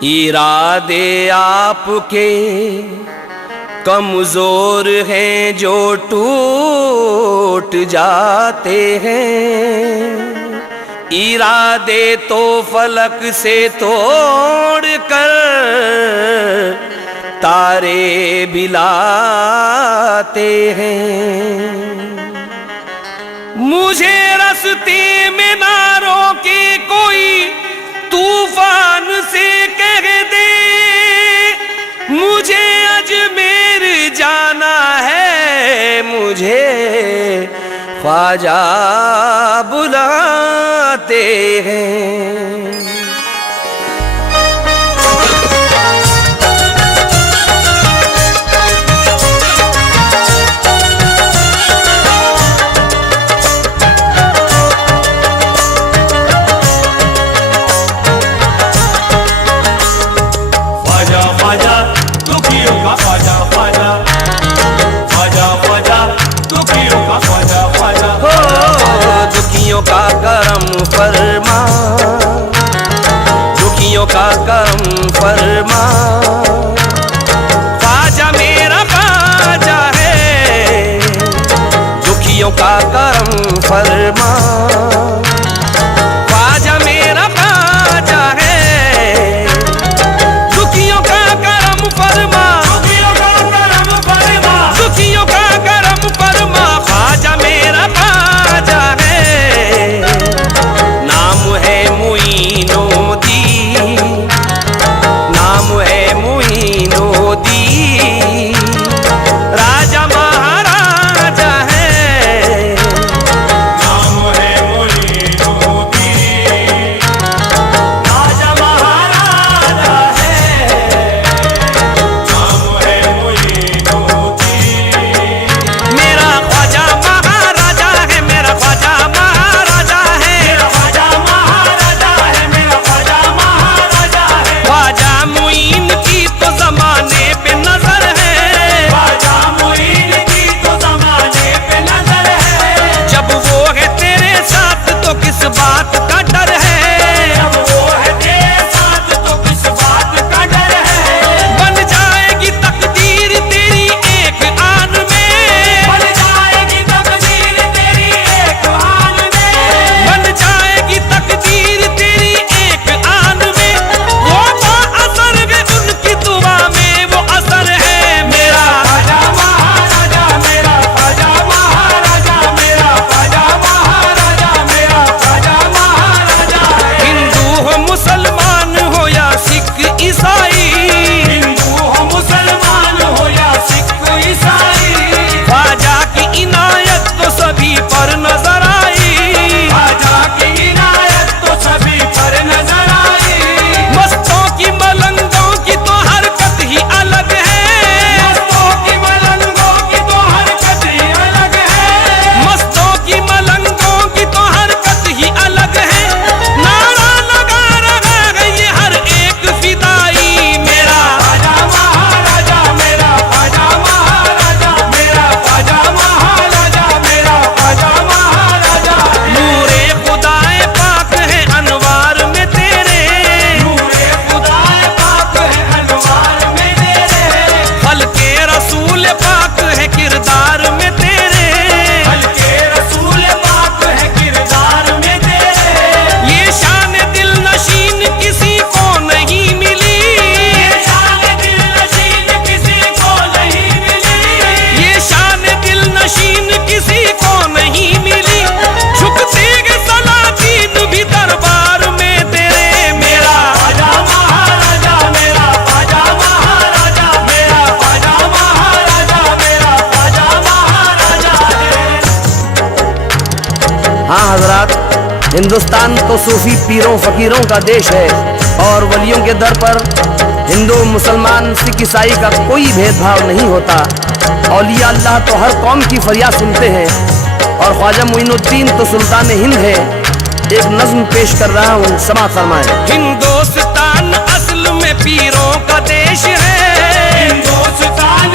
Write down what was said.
इरादे आपके कमजोर हैं जो टूट जाते हैं। इरादे तो फलक से तोड़ कर तारे बिलाते हैं। मुझे रास्ते में ना रोके कोई, तूफान से कह दे मुझे अजमेर जाना है, मुझे ख्वाजा बुलाते हैं। दुखियों का करम फरमा, दुखियों का करम फरमा, ख्वाजा मेरा ख्वाजा है। दुखियों का करम फरमा, ख्वाजा मेरा ख्वाजा है। दुखियों का करम फरमा, दुखियों का करम फरमा, दुखियों का करम फरमा, ख्वाजा मेरा ख्वाजा है। नाम है मुईनुद्दीन, नाम है मुईनुद्दीन, राजा महाराजा है। नाम है मुईनुद्दीन, राजा महाराजा है। नाम है मुईनुद्दीन, मेरा ख्वाजा महाराजा है, मेरा ख्वाजा महाराजा है। मेरा ख्वाजा महाराजा है, मेरा ख्वाजा महाराजा है। ख्वाजा मुईन की तो जमाने पे नजर है, ख्वाजा मुईन की तो जमाने पे नजर है। जब वो है तेरे साथ तो किस बात का डर है, जब वो है तेरे साथ तो किस बात का डर है। बन जाएगी तकदीर तेरी एक आन में, बन जाएगी तकदीर तेरी एक आन में, बन जाएगी तकदीर तेरी एक आन में। वो असर है उनकी दुआ में, वो असर है। मेरा ख्वाजा महाराजा, मेरा ख्वाजा महाराजा, मेरा ख्वाजा महाराजा, मेरा ख्वाजा महाराजा है। हिंदू हो मुसलमान हो या सिख ईसाई, हिंदू हो मुसलमान हो या सिख ईसाई, ख्वाजा की इनायत तो सभी पर नजर आई, ख्वाजा की इनायत तो सभी पर नजर आई। मस्तों की मलंगों की तो हरकत ही अलग है, मस्तों की मलंगों की तो हरकत ही अलग है, मस्तों की मलंगों की तो हरकत ही अलग है। नारा लगा रहा है ये हर एक फिदाई, मेरा ख्वाजा महाराजा, मेरा ख्वाजा महाराजा, मेरा ख्वाजा महाराजा, मेरा ख्वाजा महाराजा है। नूरे खुदाए पाक है अनवार में तेरे, नूरे खुदाए पाक है अनवार में तेरे। हल्के रसूल पाक है किरदार में तेरे, हल्के रसूल पाक है किरदार में तेरे। ये शान दिल नशीन किसी को नहीं मिली, ये शान दिल नशीन किसी को नहीं मिली, ये शान दिल नशीन किसी को नहीं मिली। झुकते गए सलातीन भी दरबार में तेरे, मेरा ख्वाजा महाराजा, मेरा ख्वाजा महाराजा, मेरा ख्वाजा महाराजा, मेरा ख्वाजा महाराजा है। हाँ हजरात, हिंदुस्तान तो सूफी पीरों फकीरों का देश है और वलियों के दर पर हिंदू मुसलमान सिख ईसाई का कोई भेदभाव नहीं होता। औलिया अल्लाह तो हर कौम की फरियाद सुनते हैं और ख्वाजा मुईनुद्दीन तो सुल्तान हिंद है। एक नज्म पेश कर रहा हूँ, समा फरमाए। हिंदुस्तान असल में पीरों का देश है, हिंदुस्तान